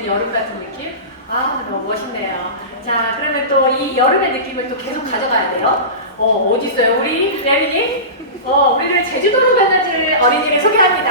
지는 여름 같은 느낌? 아, 너무 멋있네요. 자, 그러면 또 이 여름의 느낌을 또 계속 가져가야 돼요. 어, 어디 있어요? 우리 레미님? 어, 우리를 제주도로 변화줄 어린이를 소개합니다.